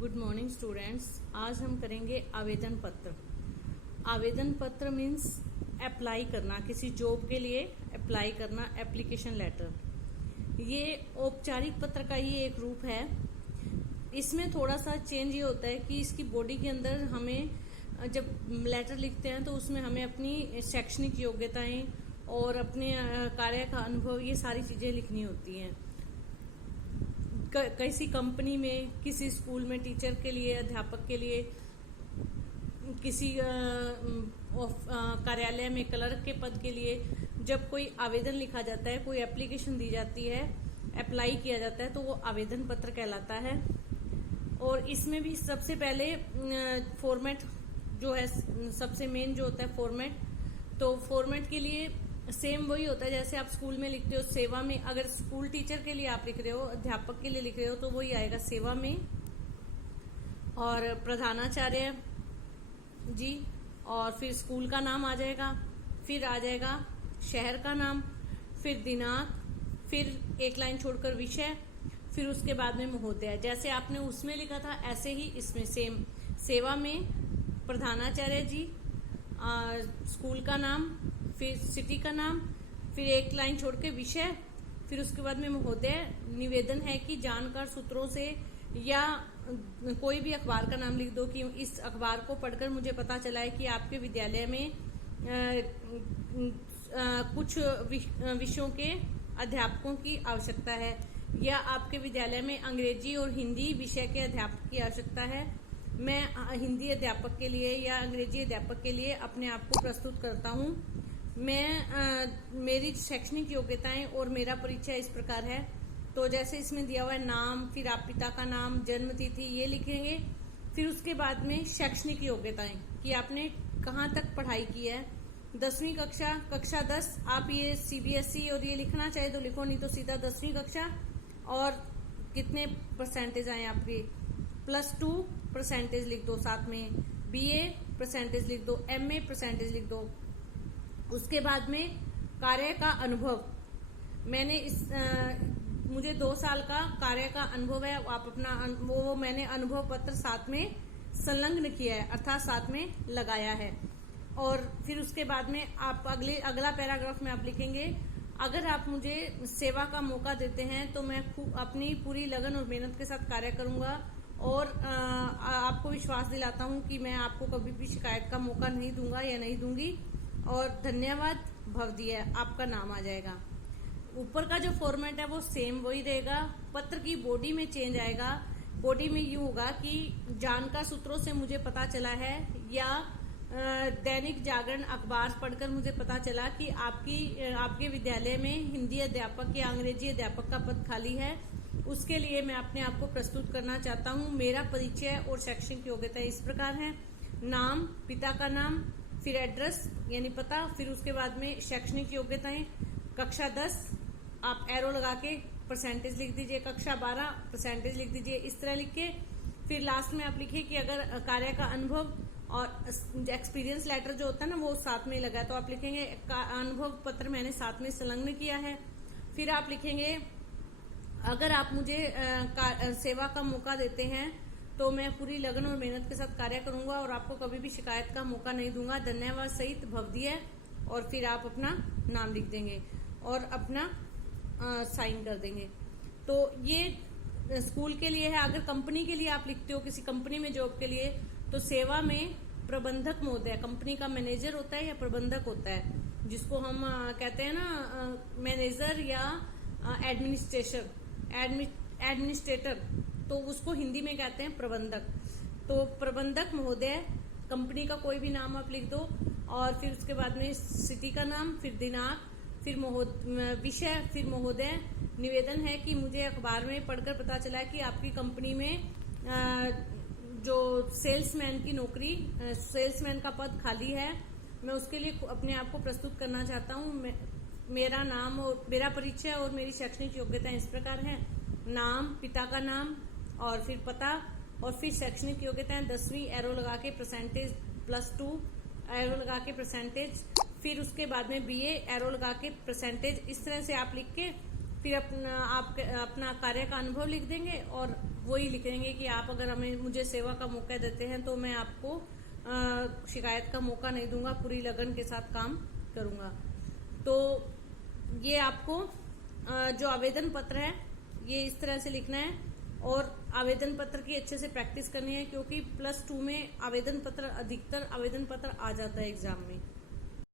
Good morning students. आज हम करेंगे आवेदन पत्र। आवेदन पत्र मीन्स अप्लाई करना, किसी जॉब के लिए अप्लाई करना, एप्लीकेशन लेटर। ये औपचारिक पत्र का ही एक रूप है। इसमें थोड़ा सा चेंज ये होता है कि इसकी बॉडी के अंदर हमें जब लेटर लिखते हैं तो उसमें हमें अपनी शैक्षणिक योग्यताएं और अपने कार्य का अनुभव, ये सारी चीजें लिखनी होती हैं। किसी कंपनी में, किसी स्कूल में टीचर के लिए, अध्यापक के लिए, किसी कार्यालय में क्लर्क के पद के लिए जब कोई आवेदन लिखा जाता है, कोई एप्लीकेशन दी जाती है, अप्लाई किया जाता है, तो वो आवेदन पत्र कहलाता है। और इसमें भी सबसे पहले फॉर्मेट जो है, सबसे मेन जो होता है फॉर्मेट, तो फॉर्मेट के लिए सेम वही होता है जैसे आप स्कूल में लिखते हो सेवा में। अगर स्कूल टीचर के लिए आप लिख रहे हो, अध्यापक के लिए लिख रहे हो, तो वही आएगा सेवा में। और प्रधानाचार्य जी, और फिर स्कूल का नाम आ जाएगा, फिर आ जाएगा शहर का नाम, फिर दिनांक, फिर एक लाइन छोड़कर विषय, फिर उसके बाद में महोदय। जैसे आपने उसमें लिखा था ऐसे ही इसमें सेम। सेवा में प्रधानाचार्य जी, स्कूल का नाम, फिर सिटी का नाम, फिर एक लाइन छोड़ के विषय, फिर उसके बाद में महोदय। निवेदन है कि जानकार सूत्रों से या कोई भी अखबार का नाम लिख दो कि इस अखबार को पढ़कर मुझे पता चला है कि आपके विद्यालय में कुछ विषयों के अध्यापकों की आवश्यकता है, या आपके विद्यालय में अंग्रेजी और हिंदी विषय के अध्यापक की आवश्यकता है। मैं हिंदी अध्यापक के लिए या अंग्रेजी अध्यापक के लिए अपने आप को प्रस्तुत करता हूँ। मेरी शैक्षणिक योग्यताएं और मेरा परिचय इस प्रकार है। तो जैसे इसमें दिया हुआ है नाम, फिर आप पिता का नाम, जन्म तिथि, ये लिखेंगे। फिर उसके बाद में शैक्षणिक योग्यताएं कि आपने कहाँ तक पढ़ाई की है। 10वीं कक्षा, कक्षा 10। आप ये सीबीएसई और ये लिखना चाहे तो लिखो, नहीं तो सीधा 10वीं कक्षा। और कितने परसेंटेज आए आपके, +2 परसेंटेज लिख दो, साथ में बीए परसेंटेज लिख दो, एमए परसेंटेज लिख दो। उसके बाद में कार्य का अनुभव, मुझे 2 साल का कार्य का अनुभव है। आप अपना वो मैंने अनुभव पत्र साथ में संलग्न किया है, अर्थात साथ में लगाया है। और फिर उसके बाद में आप अगला पैराग्राफ में आप लिखेंगे, अगर आप मुझे सेवा का मौका देते हैं तो मैं अपनी पूरी लगन और मेहनत के साथ कार्य करूंगा, और आपको विश्वास दिलाता हूं कि मैं आपको कभी भी शिकायत का मौका नहीं दूंगा या नहीं दूंगी। और धन्यवाद भवदीय, आपका नाम आ जाएगा। ऊपर का जो फॉर्मेट है वो सेम वही रहेगा। पत्र की बॉडी में चेंज आएगा। बॉडी में यूं होगा कि जानकार सूत्रों से मुझे पता चला है, या दैनिक जागरण अखबार पढ़कर मुझे पता चला कि आपके विद्यालय में हिंदी अध्यापक या अंग्रेजी अध्यापक का पद खाली है। उसके लिए मैं अपने आप को प्रस्तुत करना चाहता हूँ। मेरा परिचय और शैक्षणिक योग्यता इस प्रकार है। नाम, पिता का नाम, फिर एड्रेस यानी पता, फिर उसके बाद में शैक्षणिक योग्यताएं। कक्षा 10 आप एरो लगा के परसेंटेज लिख दीजिए, कक्षा 12 परसेंटेज लिख दीजिए। इस तरह लिख के फिर लास्ट में आप लिखिए कि अगर कार्य का अनुभव और एक्सपीरियंस लेटर जो होता है ना वो साथ में लगा, तो आप लिखेंगे अनुभव पत्र मैंने साथ में संलग्न किया है। फिर आप लिखेंगे, अगर आप मुझे सेवा का मौका देते हैं तो मैं पूरी लगन और मेहनत के साथ कार्य करूंगा और आपको कभी भी शिकायत का मौका नहीं दूंगा। धन्यवाद सहित भवदीय, और फिर आप अपना नाम लिख देंगे और अपना साइन कर देंगे। तो ये स्कूल के लिए है। अगर कंपनी के लिए आप लिखते हो, किसी कंपनी में जॉब के लिए, तो सेवा में प्रबंधक महोदय, कंपनी का मैनेजर होता है या प्रबंधक होता है, जिसको हम कहते हैं ना मैनेजर या एडमिनिस्ट्रेटर, तो उसको हिंदी में कहते हैं प्रबंधक। तो प्रबंधक महोदय, कंपनी का कोई भी नाम आप लिख दो, और फिर उसके बाद में सिटी का नाम, फिर दिनांक, फिर विषय, फिर महोदय। निवेदन है कि मुझे अखबार में पढ़कर पता चला कि आपकी कंपनी में जो सेल्समैन की नौकरी, सेल्समैन का पद खाली है। मैं उसके लिए अपने आप को प्रस्तुत करना चाहता हूँ। मेरा नाम और मेरा परिचय और मेरी शैक्षणिक योग्यता इस प्रकार है। नाम, पिता का नाम, और फिर पता, और फिर शैक्षणिक योग्यताएं 10वीं एरो लगा के परसेंटेज, +2 एरो लगा के परसेंटेज, फिर उसके बाद में बीए एरो लगा के परसेंटेज। इस तरह से आप लिख के फिर अपना कार्य का अनुभव लिख देंगे और वही लिखेंगे कि आप अगर मुझे सेवा का मौका देते हैं तो मैं आपको शिकायत का मौका नहीं दूंगा, पूरी लगन के साथ काम करूंगा। तो ये आपको जो आवेदन पत्र है ये इस तरह से लिखना है, और आवेदन पत्र की अच्छे से प्रैक्टिस करनी है, क्योंकि +2 में आवेदन पत्र, अधिकतर आवेदन पत्र आ जाता है एग्जाम में।